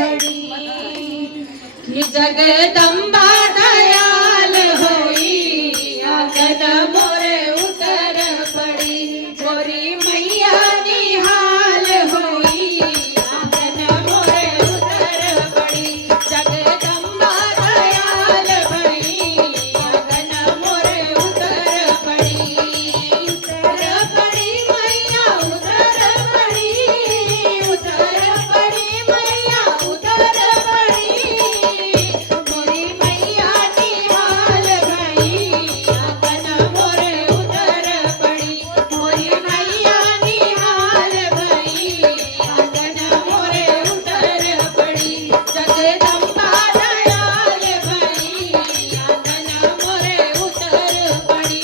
पड़ी जगदम्बा दयाल होई आंगन मोरे उतर पड़ी मोरी मैया निहाल होई आंगन मोरे उतर पड़ी जगदम्बा दयाल भई आंगन मोरे उतर पड़ी मैया उतर पड़ी मैया उतर पड़ी मोरी मैया निहाल भई आंगन मोरे उतर पड़ी मोरी मैया निहाल भई आंगन मोरे उतर पड़ी जगदम्बा दयाल भई आंगन मोरे उतर पड़ी